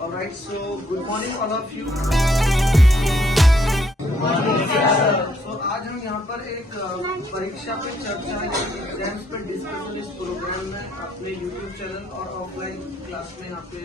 Alright, so good morning all of you. So आज हम यहाँ पर एक परीक्षा पे चर्चा एग्जाम्स पे डिस्कशन इस प्रोग्राम में अपने YouTube चैनल और ऑफलाइन क्लास में यहाँ पे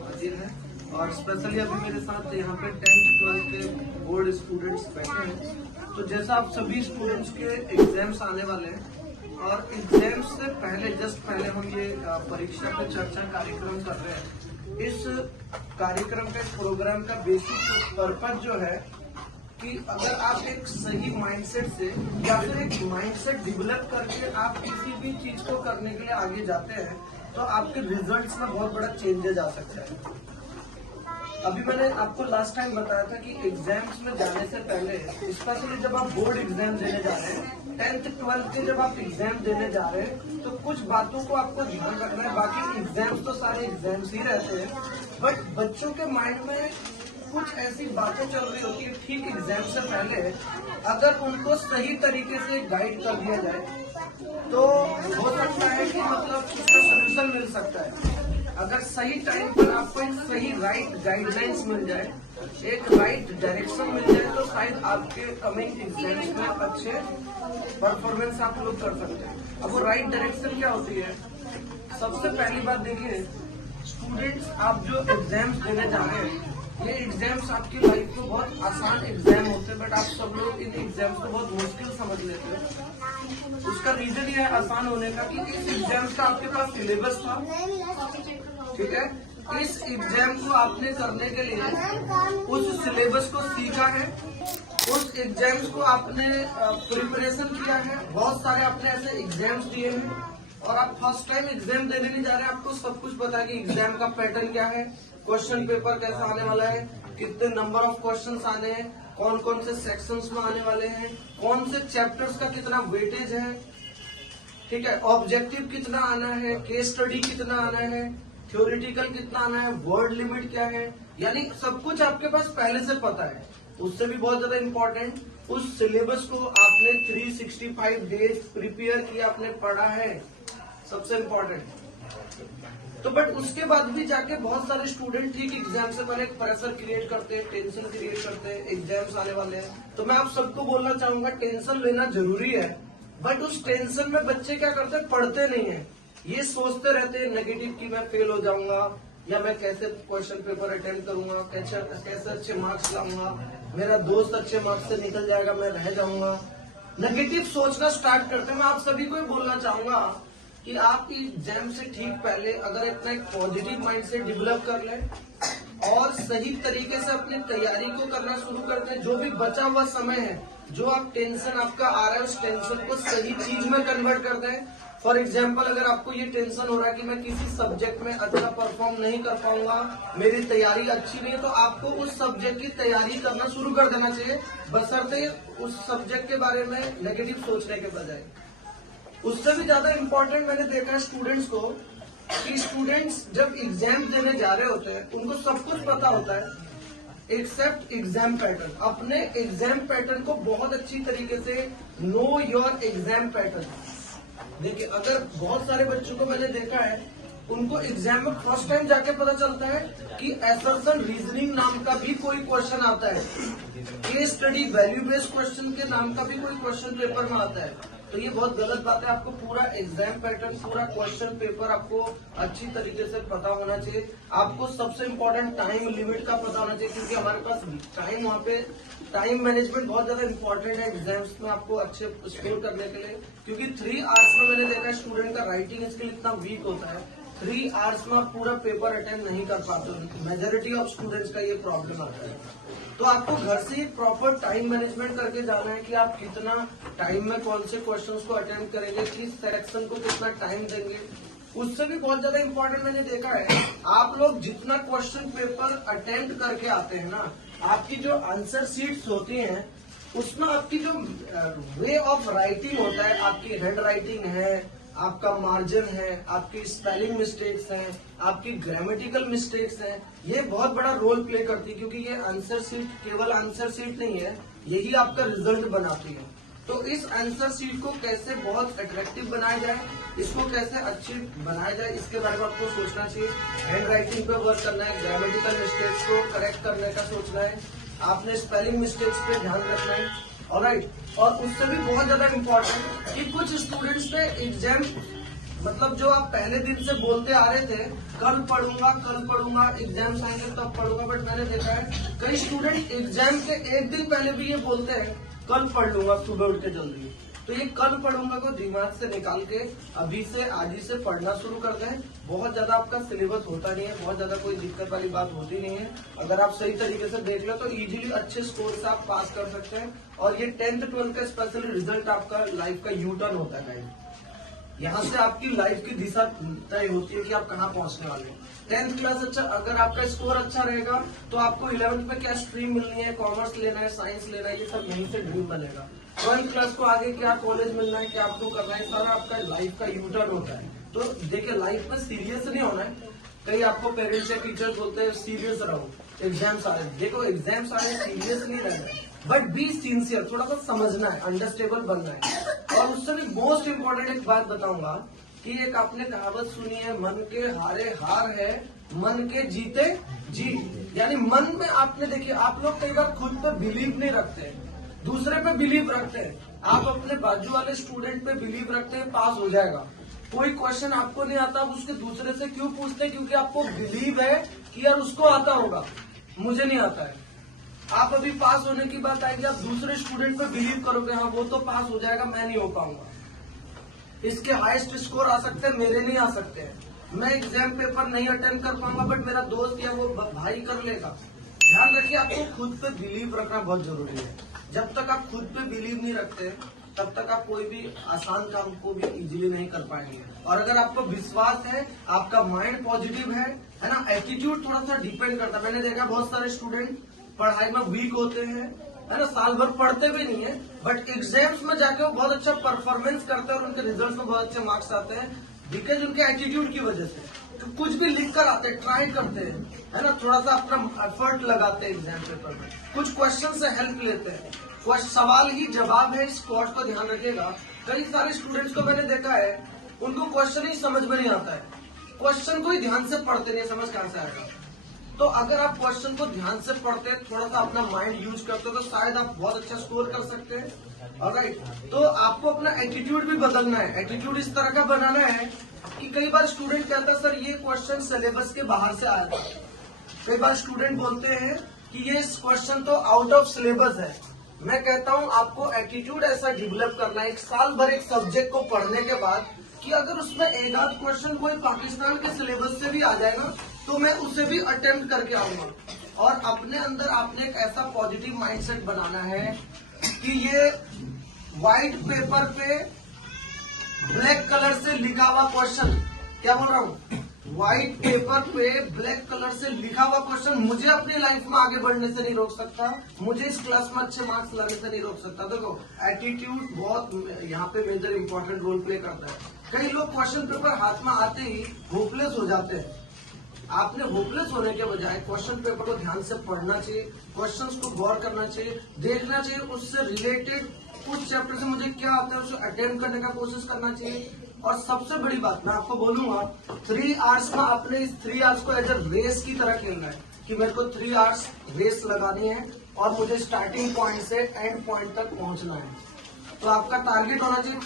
हाजिर है। और स्पेशली अभी मेरे साथ यहाँ पे 10th 12th के बोर्ड स्टूडेंट्स बैठे हैं। तो जैसा आप सभी स्टूडेंट्स के एग्जाम्स आने वाले हैं और एग्जाम्स से पहले जस्ट पहले हम ये परीक्षा पे चर्चा कार्यक्रम कर रहे हैं। इस कार्यक्रम के प्रोग्राम का बेसिक पर्पज जो है कि अगर आप एक सही माइंडसेट से या फिर एक माइंडसेट डेवलप करके आप किसी भी चीज को करने के लिए आगे जाते हैं तो आपके रिजल्ट्स में बहुत बड़ा चेंजेस आ सकता है। अभी मैंने आपको लास्ट टाइम बताया था कि एग्जाम्स में जाने से पहले स्पेशली जब आप बोर्ड एग्जाम देने जा रहे हैं 10th 12th के जब आप एग्जाम देने जा रहे हैं तो कुछ बातों को आपको ध्यान रखना है। बाकी एग्जाम्स तो सारे एग्जाम्स ही रहते हैं, बट बच्चों के माइंड में कुछ ऐसी बातें चल रही होती है ठीक एग्जाम से पहले। अगर उनको सही तरीके से गाइड कर दिया जाए तो हो सकता है कि मतलब उसका सोल्यूशन मिल सकता है। अगर सही टाइम पर आपको एक सही राइट गाइडलाइंस मिल जाए, एक राइट डायरेक्शन मिल जाए तो शायद आपके कमिंग एग्जाम्स में अच्छे परफॉर्मेंस आप लोग कर सकते हैं। अब वो राइट डायरेक्शन क्या होती है? सबसे पहली बात देखिए स्टूडेंट्स, आप जो एग्जाम्स देने जा रहे हैं ये एग्जाम्स आपकी लाइफ को बहुत आसान एग्जाम होते हैं, बट आप सब लोग इन एग्जाम्स को बहुत मुश्किल समझ लेते हैं। उसका रीजन ये है आसान होने का कि इस एग्जाम्स का आपके पास सिलेबस था, ठीक है। इस एग्जाम को आपने करने के लिए उस सिलेबस को सीखा है, उस एग्जाम्स को आपने प्रिपरेशन किया है, बहुत सारे आपने ऐसे एग्जाम्स दिए हैं और आप फर्स्ट टाइम एग्जाम देने नहीं जा रहे हैं। आपको सब कुछ पता है कि एग्जाम का पैटर्न क्या है, क्वेश्चन पेपर कैसा आने वाला है, कितने नंबर ऑफ क्वेश्चंस आने हैं, कौन कौन से सेक्शंस में आने वाले हैं, कौन से चैप्टर्स का कितना वेटेज है, ठीक है, ऑब्जेक्टिव कितना आना है, केस स्टडी कितना आना है, थ्योरेटिकल कितना आना है, वर्ड लिमिट क्या है, यानी सब कुछ आपके पास पहले से पता है। उससे भी बहुत ज्यादा इम्पोर्टेंट, उस सिलेबस को आपने 365 डेज प्रिपेयर किया, आपने पढ़ा है, सबसे इम्पोर्टेंट। तो बट उसके बाद भी जाके बहुत सारे स्टूडेंट ठीक एग्जाम से पहले प्रेशर क्रिएट करते हैं, टेंशन क्रिएट करते हैं, एग्जाम्स आने वाले हैं। तो मैं आप सबको बोलना चाहूंगा टेंशन लेना जरूरी है, बट उस टेंशन में बच्चे क्या करते हैं, पढ़ते नहीं है। ये सोचते रहते हैं नेगेटिव कि मैं फेल हो जाऊंगा या मैं कैसे क्वेश्चन पेपर अटेम्प्ट करूंगा, कैसे अच्छे मार्क्स लाऊंगा, मेरा दोस्त अच्छे मार्क्स से निकल जाएगा, मैं रह जाऊंगा। नेगेटिव सोचना स्टार्ट करते हैं। मैं आप सभी को ही बोलना चाहूंगा कि आप एग्जाम से ठीक पहले अगर अपना एक पॉजिटिव माइंडसेट डेवलप कर लें और सही तरीके से अपनी तैयारी को करना शुरू करते हैं, जो भी बचा हुआ समय है, जो आप टेंशन आपका आ रहा है उस टेंशन को सही चीज में कन्वर्ट कर दें। फॉर एग्जाम्पल, अगर आपको ये टेंशन हो रहा है कि मैं किसी सब्जेक्ट में अच्छा परफॉर्म नहीं कर पाऊंगा, मेरी तैयारी अच्छी नहीं है, तो आपको उस सब्जेक्ट की तैयारी करना शुरू कर देना चाहिए, बशर्ते उस सब्जेक्ट के बारे में नेगेटिव सोचने के बजाय। उससे भी ज्यादा इम्पोर्टेंट मैंने देखा है स्टूडेंट्स को कि स्टूडेंट्स जब एग्जाम देने जा रहे होते हैं उनको सब कुछ पता होता है एक्सेप्ट एग्जाम पैटर्न। अपने एग्जाम पैटर्न को बहुत अच्छी तरीके से नो योर एग्जाम पैटर्न। देखिए, अगर बहुत सारे बच्चों को मैंने देखा है उनको एग्जाम में फर्स्ट टाइम जाके पता चलता है कि असर्शन रीजनिंग नाम का भी कोई क्वेश्चन आता है, case study value based question के नाम का भी कोई क्वेश्चन पेपर में आता है। तो ये बहुत गलत बात है। आपको पूरा एग्जाम पैटर्न, पूरा क्वेश्चन पेपर आपको अच्छी तरीके से पता होना चाहिए। आपको सबसे इम्पोर्टेंट टाइम लिमिट का पता होना चाहिए, क्योंकि हमारे पास टाइम, वहाँ पे टाइम मैनेजमेंट बहुत ज्यादा इम्पोर्टेंट है एग्जाम्स में आपको अच्छे स्कोर करने के लिए। क्योंकि 3 आवर्स में मैंने देखा स्टूडेंट का राइटिंग स्किल इतना वीक होता है, 3 आवर्स में आप पूरा पेपर अटेम्प्ट नहीं कर पाते। मेजोरिटी ऑफ स्टूडेंट्स का ये प्रॉब्लम आता है। तो आपको घर से एक प्रॉपर टाइम मैनेजमेंट करके जाना है कि आप कितना टाइम में कौन से क्वेश्चंस को अटेम्प्ट करेंगे, किस सेक्शन को कितना टाइम देंगे। उससे भी बहुत ज्यादा इम्पोर्टेंट मैंने देखा है, आप लोग जितना क्वेश्चन पेपर अटेम्प्ट करके आते हैं ना, आपकी जो आंसर शीट्स होती हैं उसमें आपकी जो वे ऑफ राइटिंग होता है, आपकी हेड राइटिंग है, आपका मार्जिन है, आपकी स्पेलिंग मिस्टेक्स हैं, आपकी ग्रामेटिकल मिस्टेक्स हैं, ये बहुत बड़ा रोल प्ले करती है। क्योंकि ये आंसर शीट केवल आंसर शीट नहीं है, यही आपका रिजल्ट बनाती है। तो इस आंसर शीट को कैसे बहुत अट्रैक्टिव बनाया जाए, इसको कैसे अच्छी बनाया जाए, इसके बारे में आपको सोचना चाहिए। हैंड राइटिंग पे वर्क करना है, ग्रामेटिकल मिस्टेक्स को करेक्ट करने का सोचना है, आपने स्पेलिंग मिस्टेक्स पे ध्यान रखना है। ऑलराइट, और उससे भी बहुत ज्यादा इम्पोर्टेंट कि कुछ स्टूडेंट्स पे एग्जाम, मतलब जो आप पहले दिन से बोलते आ रहे थे कल पढ़ूंगा एग्जाम्स आएंगे तब पढ़ूंगा, बट मैंने देखा है कई स्टूडेंट एग्जाम के एक दिन पहले भी ये बोलते हैं कल पढ़ लूंगा सुबह उठ के जल्दी। तो ये कल पढ़ूंगा को दिमाग से निकाल के अभी से आज ही से पढ़ना शुरू कर दें। बहुत ज्यादा आपका सिलेबस होता नहीं है, बहुत ज्यादा कोई दिक्कत वाली बात होती नहीं है। अगर आप सही तरीके से देख लो तो इजीली अच्छे स्कोर से आप पास कर सकते हैं। और ये 10th 12th का स्पेशली रिजल्ट आपका लाइफ का यू टर्न होता है। यहाँ से आपकी लाइफ की दिशा तय होती है कि आप कहाँ पहुंचने वाले हैं। 10th क्लास अच्छा, अगर आपका स्कोर अच्छा रहेगा तो आपको 11th में क्या स्ट्रीम मिलनी है, कॉमर्स लेना है, साइंस लेना है, ये सब यहीं से ड्रीम बनेगा। 12th क्लास को आगे क्या कॉलेज मिलना है, क्या आपको करना है, सारा आपका लाइफ का यू टर्न होता है। तो देखिए लाइफ में सीरियस नहीं होना है। कई आपको पेरेंट्स या टीचर्स बोलते हैं सीरियस रहो, एग्जाम्स आ रहे हैं। देखो एग्जाम्स आ रहे हैं, सीरियस नहीं रहना है, बट बी सिंसियर, थोड़ा सा समझना है, अंडरस्टेबल बनना है। और उससे भी मोस्ट इम्पोर्टेंट एक बात बताऊंगा कि एक आपने कहावत सुनी है, मन के हारे हार है, मन के जीते जीत। यानी मन में आपने देखिए, आप लोग कई बार खुद पे बिलीव नहीं रखते, दूसरे पे बिलीव रखते हैं। आप अपने बाजू वाले स्टूडेंट पे बिलीव रखते हैं पास हो जाएगा, कोई क्वेश्चन आपको नहीं आता, आप उसके दूसरे से क्यों पूछते हैं? क्योंकि आपको बिलीव है कि यार उसको आता होगा, मुझे नहीं आता है। आप अभी पास होने की बात आएगी, आप दूसरे स्टूडेंट पे बिलीव करोगे, हाँ वो तो पास हो जाएगा, मैं नहीं हो पाऊंगा, इसके हाईएस्ट स्कोर आ सकते हैं, मेरे नहीं आ सकते हैं, मैं एग्जाम पेपर नहीं अटेंड कर पाऊंगा, बट मेरा दोस्त या वो भाई कर लेगा। ध्यान रखिए, आपको खुद पे बिलीव रखना बहुत जरूरी है। जब तक आप खुद पे बिलीव नहीं रखते तब तक आप कोई भी आसान काम को भी इजीली नहीं कर पाएंगे। और अगर आपको विश्वास है, आपका माइंड पॉजिटिव है ना, एटीट्यूड थोड़ा सा डिपेंड करता है। मैंने देखा बहुत सारे स्टूडेंट पढ़ाई में वीक होते हैं, है ना, साल भर पढ़ते भी नहीं है, बट एग्जाम्स में जाके वो बहुत अच्छा परफॉर्मेंस करते हैं और उनके रिजल्ट्स में बहुत अच्छे मार्क्स आते हैं, बिकॉज उनके एटीट्यूड की वजह से। तो कुछ भी लिख कर आते हैं, ट्राई करते हैं, है ना, थोड़ा सा अपना एफर्ट लगाते हैं एग्जाम पेपर में, कुछ क्वेश्चन से हेल्प लेते हैं। सवाल ही जवाब है, इस कोर्स को ध्यान रखिएगा। कई सारे स्टूडेंट्स को मैंने देखा है, उनको क्वेश्चन ही समझ में नहीं आता है, क्वेश्चन को ही ध्यान से पढ़ते नहीं, समझ कहां से आएगा। तो अगर आप क्वेश्चन को ध्यान से पढ़ते हैं, थोड़ा सा अपना माइंड यूज करते हो, तो शायद आप बहुत अच्छा स्कोर कर सकते हैं। ऑलराइट, तो आपको अपना एटीट्यूड भी बदलना है। एटीट्यूड इस तरह का बनाना है कि कई बार स्टूडेंट कहता है सर ये क्वेश्चन सिलेबस के बाहर से आया था। कई बार स्टूडेंट बोलते हैं कि ये क्वेश्चन तो आउट ऑफ सिलेबस है। मैं कहता हूं आपको एटीट्यूड ऐसा डेवलप करना है, एक साल भर एक सब्जेक्ट को पढ़ने के बाद, कि अगर उसमें एक आध क्वेश्चन कोई पाकिस्तान के सिलेबस से भी आ जाए ना, तो मैं उसे भी अटेम्प्ट करके आऊंगा। और अपने अंदर आपने एक ऐसा पॉजिटिव माइंडसेट बनाना है कि ये व्हाइट पेपर पे ब्लैक कलर से लिखा हुआ क्वेश्चन, क्या बोल रहा हूँ, व्हाइट पेपर पे ब्लैक कलर से लिखा हुआ क्वेश्चन मुझे अपनी लाइफ में आगे बढ़ने से नहीं रोक सकता, मुझे इस क्लास में अच्छे मार्क्स लाने से नहीं रोक सकता। देखो एटीट्यूड बहुत यहाँ पे मेजर इंपॉर्टेंट रोल प्ले करता है। कई लोग क्वेश्चन पेपर हाथ में आते ही होपलेस हो जाते हैं। आपने होपलेस होने के बजाय क्वेश्चन पेपर को ध्यान से पढ़ना चाहिए, क्वेश्चंस को गौर करना चाहिए, देखना चाहिए, उससे रिलेटेड कुछ चैप्टर से मुझे क्या आता है उसे अटेम्प्ट करने का कोशिश करना चाहिए। और सबसे बड़ी बात मैं आपको बोलूंगा, 3 आवर्स में आपने इस 3 आवर्स को एज ए रेस की तरह खेलना है कि मेरे को 3 आवर्स रेस लगानी है और मुझे स्टार्टिंग पॉइंट से एंड पॉइंट तक पहुंचना है। तो आपका टारगेट होना चाहिए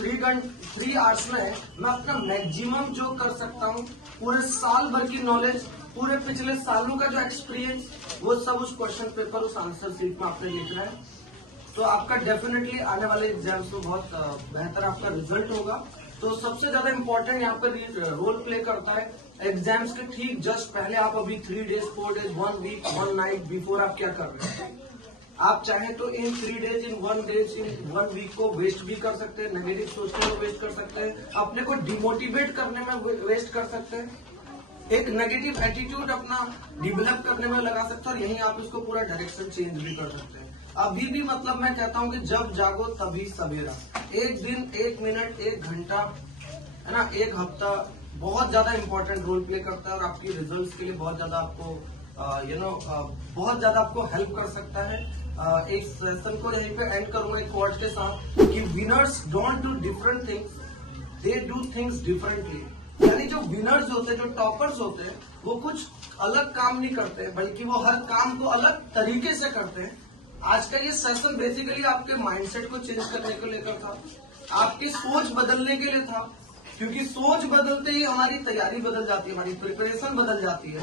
3 आवर्स में मैं अपना मैक्सिमम जो कर सकता हूँ, पूरे साल भर की नॉलेज, पूरे पिछले सालों का जो एक्सपीरियंस, वो सब उस क्वेश्चन पेपर, उस आंसर शीट में आपने लिखना है। तो आपका डेफिनेटली आने वाले एग्जाम्स में बहुत बेहतर आपका रिजल्ट होगा। तो सबसे ज्यादा इम्पोर्टेंट यहाँ पर रोल प्ले करता है एग्जाम्स के ठीक जस्ट पहले। आप अभी 3 days 4 days 1 week 1 night before आप क्या कर रहे हैं। आप चाहे तो इन 3 डेज इन 1 डेज इन 1 वीक को वेस्ट भी कर सकते हैं, नेगेटिव सोचने में वेस्ट कर सकते हैं, अपने को डिमोटिवेट करने में वेस्ट कर सकते हैं, एक नेगेटिव एटीट्यूड अपना डेवलप करने में लगा सकते हैं, और यहीं आप इसको पूरा डायरेक्शन चेंज भी कर सकते हैं। अभी भी मतलब मैं कहता हूं कि जब जागो तभी सवेरा। एक दिन, 1 मिनट, 1 घंटा, है ना, 1 हफ्ता बहुत ज्यादा इंपॉर्टेंट रोल प्ले करता है और आपकी रिजल्ट्स के लिए बहुत ज्यादा आपको बहुत ज्यादा आपको हेल्प कर सकता है। एक सेशन को यहीं पे एंड करूंगा एक कोट के साथ कि winners don't do different things, they do things differently. यानी जो विनर्स होते हैं, जो टॉपर्स होते हैं, वो कुछ अलग काम नहीं करते, बल्कि वो हर काम को अलग तरीके से करते हैं। आज का ये सेशन बेसिकली आपके माइंडसेट को चेंज करने को लेकर था, आपकी सोच बदलने के लिए था, क्योंकि सोच बदलते ही हमारी तैयारी बदल जाती है, हमारी प्रिपरेशन बदल जाती है,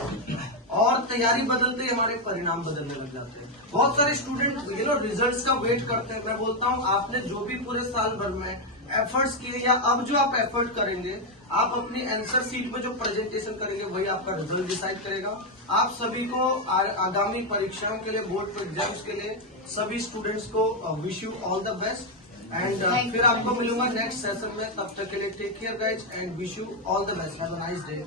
और तैयारी बदलते ही हमारे परिणाम बदलने लग जाते हैं। बहुत सारे स्टूडेंट रिजल्ट्स का वेट करते हैं। मैं बोलता हूँ आपने जो भी पूरे साल भर में एफर्ट्स किए या अब जो आप एफर्ट करेंगे, आप अपनी आंसर शीट में जो प्रेजेंटेशन करेंगे वही आपका रिजल्ट डिसाइड करेगा। आप सभी को आगामी परीक्षाओं के लिए, बोर्ड एग्जाम्स के लिए सभी स्टूडेंट्स को wish you all the best and फिर आपको मिलूंगा नेक्स्ट सेशन में। तब तक के लिए take care guys and wish you all the best. Have a nice day.